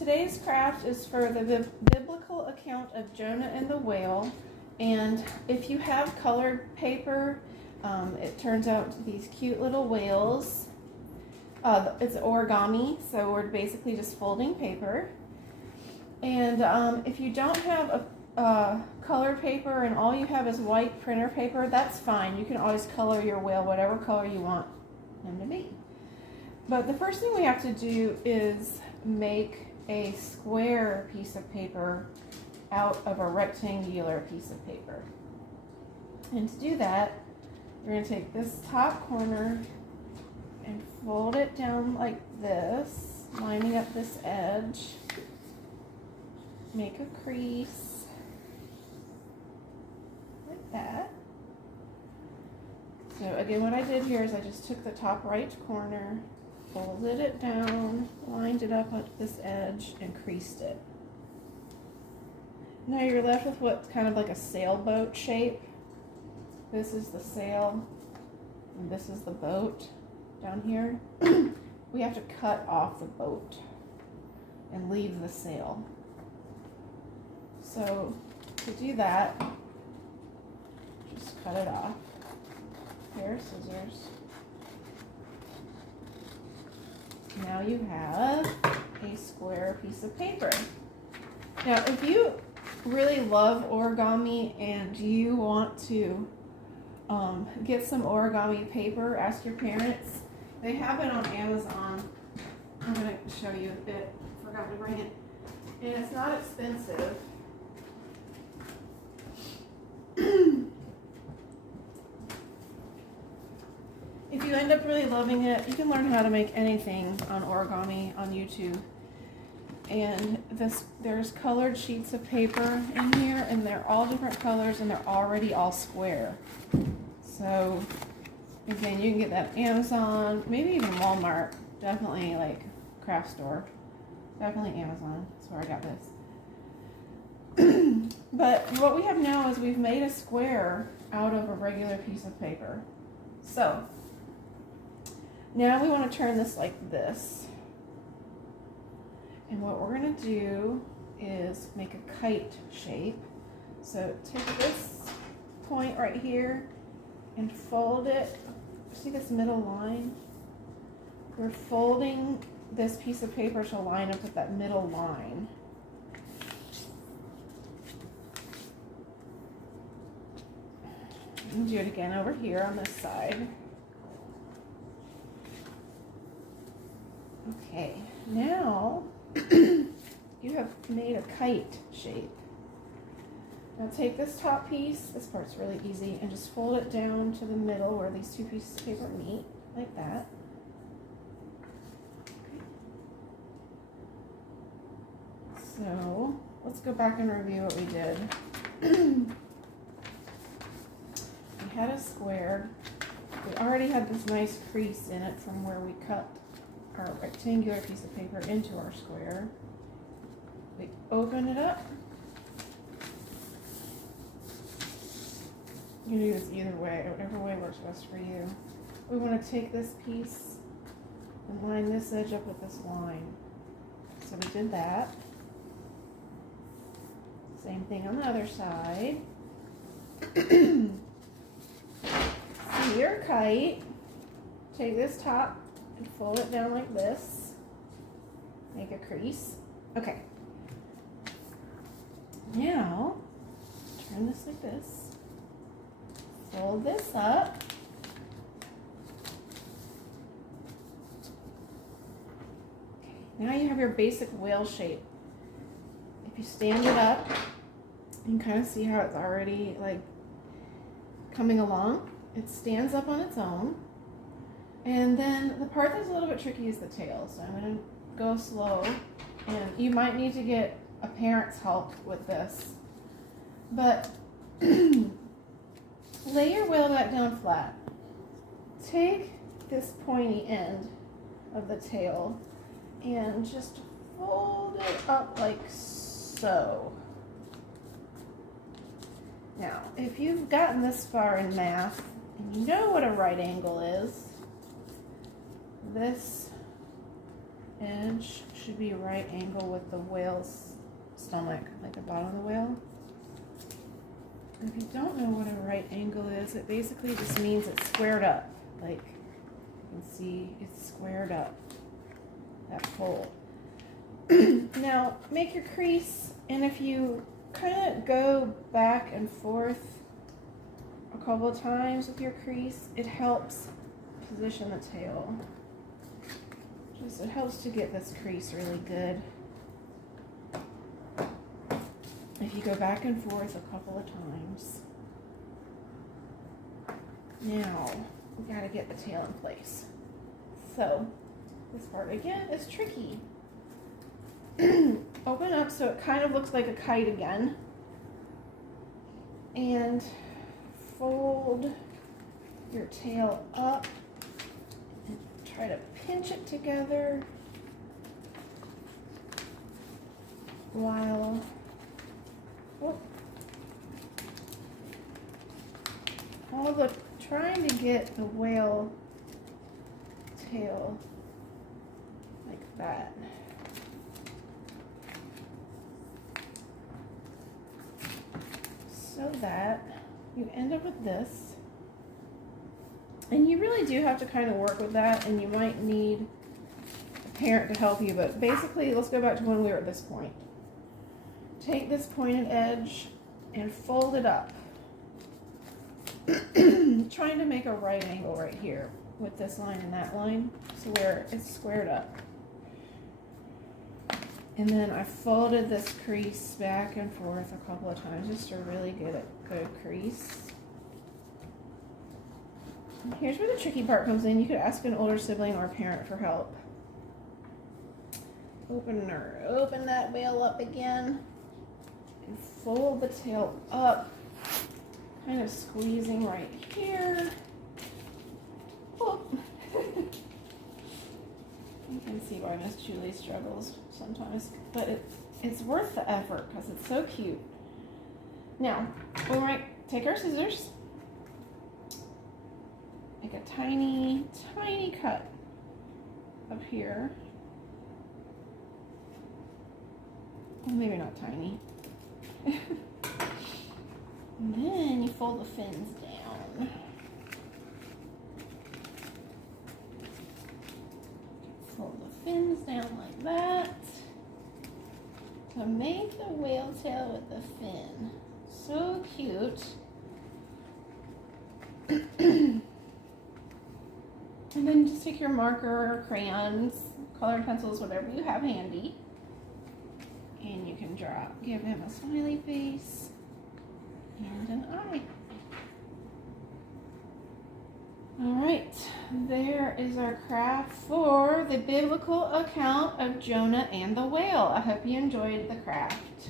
today's craft is for the biblical account of Jonah and the whale. And if you have colored paper, it turns out these cute little whales. It's origami, so we're basically just folding paper. And if you don't have a colored paper and all you have is white printer paper, that's fine. You can always color your whale whatever color you want him to be. But the first thing we have to do is make a square piece of paper out of a rectangular piece of paper. And to do that, we're going to take this top corner and fold it down like this, lining up this edge. Make a crease like that. So again, what I did here is I just took the top right corner, folded it down, lined it up at this edge, and creased it. Now you're left with what's kind of like a sailboat shape. This is the sail, and this is the boat down here. We have to cut off the boat and leave the sail. So to do that, just cut it off. Pair of scissors. Now you have a square piece of paper. Now if you really love origami and you want to get some origami paper, ask your parents. They have it on Amazon. I'm going to show you a bit. Forgot to bring it. And it's not expensive. If you end up really loving it, you can learn how to make anything on origami on YouTube. And there's colored sheets of paper in here, and they're all different colors, and they're already all square. So again, you can get that at Amazon, maybe even Walmart, definitely like craft store, definitely Amazon. That's where I got this. But what we have now is we've made a square out of a regular piece of paper. So now we want to turn this like this. And what we're going to do is make a kite shape. So take this point right here and fold it. See this middle line? We're folding this piece of paper to line up with that middle line. And do it again over here on this side. Okay, now you have made a kite shape. Now take this top piece, this part's really easy, and just fold it down to the middle where these two pieces of paper meet, like that. So let's go back and review what we did. We had a square. We already had this nice crease in it from where we cut our rectangular piece of paper into our square. We open it up. You can do this either way, whatever way works best for you. We want to take this piece and line this edge up with this line. So we did that. Same thing on the other side. See your kite. Take this top and fold it down like this. Make a crease. Okay. Now, turn this like this. Fold this up. Okay. Now you have your basic whale shape. If you stand it up, you can kind of see how it's already like coming along. It stands up on its own. And then the part that's a little bit tricky is the tail. So I'm going to go slow. And you might need to get a parent's help with this. But lay your whale back down flat. Take this pointy end of the tail and just fold it up like so. Now, if you've gotten this far in math and you know what a right angle is, this edge should be right angle with the whale's stomach, like the bottom of the whale. If you don't know what a right angle is, it basically just means it's squared up. Like you can see it's squared up, that fold. Now make your crease, and if you kind of go back and forth a couple of times with your crease, it helps position the tail. Just it helps to get this crease really good. If you go back and forth a couple of times. Now we got to get the tail in place. So this part again is tricky. Open up so it kind of looks like a kite again, and fold your tail up and try to pinch it together while trying to get the whale tail like that. So that you end up with this. And you really do have to kind of work with that, and you might need a parent to help you, but basically let's go back to when we were at this point. Take this pointed edge and fold it up. Trying to make a right angle right here with this line and that line, so where it's squared up. And then I folded this crease back and forth a couple of times just to really get a good crease. And here's where the tricky part comes in. You could ask an older sibling or a parent for help. Open that whale up again and fold the tail up, kind of squeezing right here. Oh. You can see why Miss Julie struggles sometimes, but it's worth the effort because it's so cute. Now, we might take our scissors, make a tiny, tiny cut up here. Well, maybe not tiny. And then you fold the fins down. Fold the fins down like that to make the whale tail with the fin. So cute. And then just take your marker, crayons, colored pencils, whatever you have handy, and you can give him a smiley face and an eye. All right, there is our craft for the biblical account of Jonah and the whale. I hope you enjoyed the craft.